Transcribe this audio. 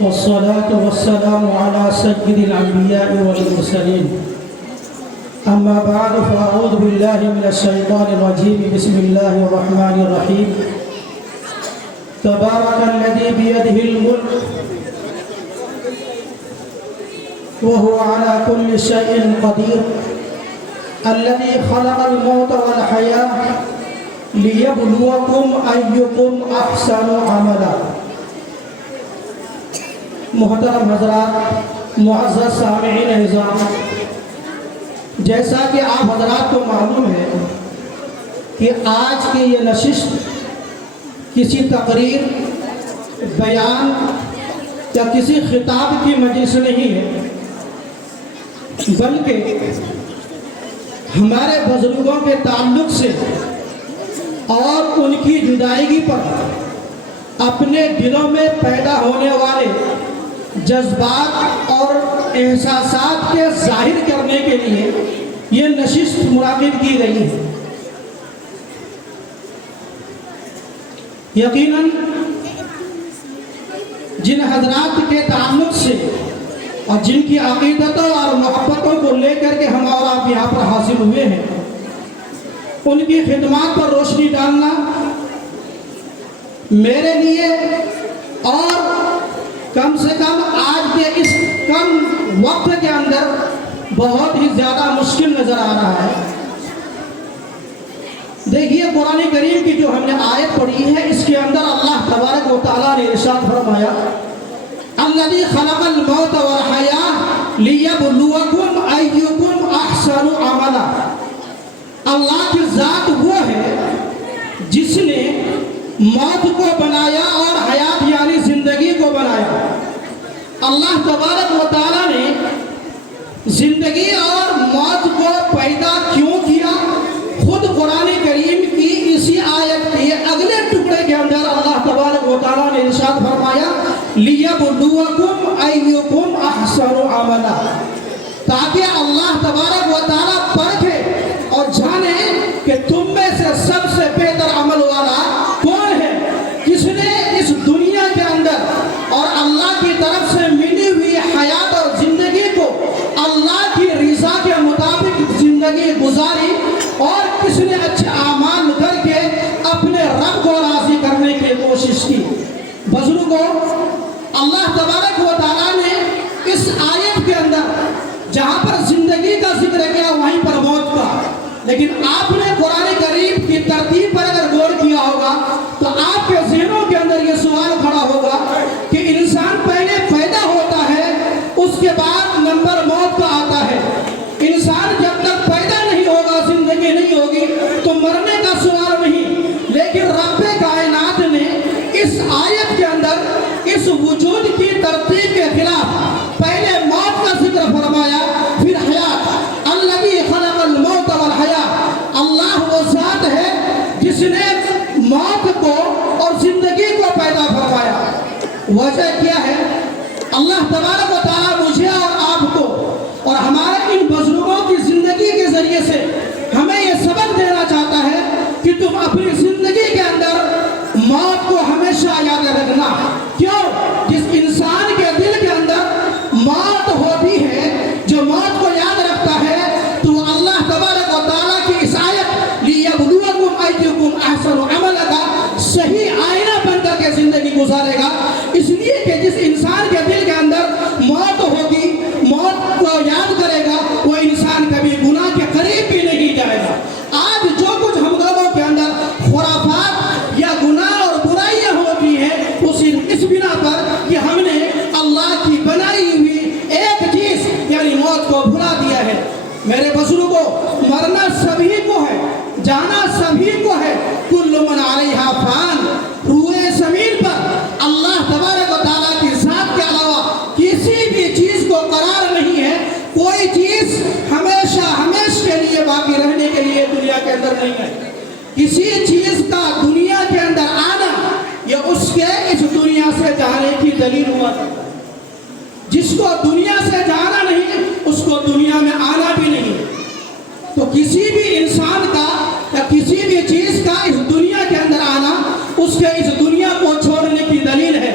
والصلاة والسلام على سيد الأنبياء والمرسلين أما بعد فأعوذ بالله من الشيطان الرجيم بسم الله الرحمن الرحيم تبارك الذي بيده الملك وهو على كل شيء قدير الذي خلق الموت والحياة ليبلوكم أيكم أحسن عملا۔ محترم حضرات، معزز سامعین اعزام، جیسا کہ آپ حضرات کو معلوم ہے کہ آج کی یہ نشست کسی تقریر، بیان یا کسی خطاب کی مجلس نہیں ہے، بلکہ ہمارے بزرگوں کے تعلق سے اور ان کی جدائیگی پر اپنے دلوں میں پیدا ہونے والے جذبات اور احساسات کے ظاہر کرنے کے لیے یہ نشست منعقد کی گئی ہے۔ یقیناً جن حضرات کے تعلق سے اور جن کی عقیدتوں اور محبتوں کو لے کر کے ہم اور آپ یہاں پر حاصل ہوئے ہیں، ان کی خدمات پر روشنی ڈالنا میرے لیے اور کم سے کم آج کے اس کم وقت کے اندر بہت ہی زیادہ مشکل نظر آ رہا ہے۔ دیکھیے قرآن کریم کی جو ہم نے آیت پڑھی ہے، اس کے اندر اللہ تبارک و تعالیٰ نے ارشاد فرمایا الذی خلق الموت والحیاۃ لیبلوکم ایکم احسن عملا۔ اللہ کی ذات وہ ہے جس نے موت کو بنایا اور حیات یعنی زندگی کو بنایا۔ اللہ تبارک و تعالیٰ نے زندگی اور موت کو پیدا کیوں کیا؟ خود قرآن کریم کی اسی آیت کے اگلے ٹکڑے کے اندر اللہ تبارک و تعالیٰ نے ارشاد فرمایا لیبلوکم ایکم احسن عملا، تاکہ اللہ تبارک و تعالیٰ پرکھے اور جانے کہ تم میں سے سب سے بہتر عمل والا کون ہے، کس نے اس دنیا کے اندر اور اللہ کی طرف سے ملی ہوئی حیات اور زندگی کو اللہ کی رضا کے مطابق زندگی گزاری، اور کس نے اچھے اعمال کر کے اپنے رب کو راضی کرنے کی کوشش کی۔ بزرگوں، اللہ تبارک و تعالیٰ نے اس آیت کے اندر جہاں پر زندگی کا ذکر کیا وہیں پر موت کا، لیکن آپ نے قرآن کریم کی ترتیب پر اگر غور کیا ہوگا تو آپ کے ذہنوں کے اندر یہ سوال کھڑا ہوگا کہ انسان پہلے پیدا ہوتا ہے، اس کے بعد نمبر موت کا آتا ہے۔ انسان جب تک پیدا نہیں ہوگا، زندگی نہیں ہوگی تو مرنے کا سوال نہیں، لیکن رب کائنات نے اس آیت کے اندر اس وجود کی ترتیب کے خلاف پہلے موت کا ذکر فرمایا، پھر حیات۔ الذی خلق الموت والحیات، اللہ وہ ذات ہے جس نے موت کو اور زندگی کو پیدا فرمایا۔ وجہ کیا ہے؟ اللہ تبارک و تعالیٰ مجھے اور آپ کو اور ہمارے ان بزرگوں کی زندگی کے ذریعے سے ہمیں یہ سبق دینا چاہتا ہے کہ تم اپنی زندگی کے اندر موت کو ہمیشہ یاد رکھنا۔ کیوں؟ جس انسان کے دل کے اندر موت ہوتی ہے، جو موت کو یاد رکھتا ہے، تو اللہ تبارک و تعالیٰ کی اس آیت لیبلوکم ایکم احسن عملا کا صحیح آئینہ بن کر کے زندگی گزارے گا۔ اس لیے کہ جس انسان کے دل کے اندر موت ہوگی، موت کو یاد کرے گا، وہ انسان کبھی گناہ کے قریب بھی نہیں جائے گا۔ آج جو کچھ ہم لوگوں کے اندر خرافات یا گناہ اور برائیاں ہوتی ہیں، وہ صرف اس بنا پر کہ ہم نے اللہ کی بنائی ہوئی ایک چیز یعنی موت کو بھلا دیا ہے۔ میرے بزرگوں، مرنا سبھی کو ہے، جانا سبھی کو ہے، کل من علیہا فان۔ روئے زمین پر اللہ تبارک و تعالیٰ کی ذات کے علاوہ کسی بھی چیز کو قرار نہیں ہے، کوئی چیز ہمیشہ کے لیے باقی رہنے کے لیے دنیا کے اندر نہیں ہے۔ کسی چیز کا دنیا کے اندر آنا یہ اس کے اس دنیا سے جانے کی دلیل ہوا کرتا ہے۔ جس کو دنیا سے جانا نہیں، اس کو دنیا میں آنا بھی نہیں۔ تو کسی بھی انسان کا یا کسی بھی چیز کا اس دنیا کے اندر آنا اس کے اس دنیا کو چھوڑنے کی دلیل ہے۔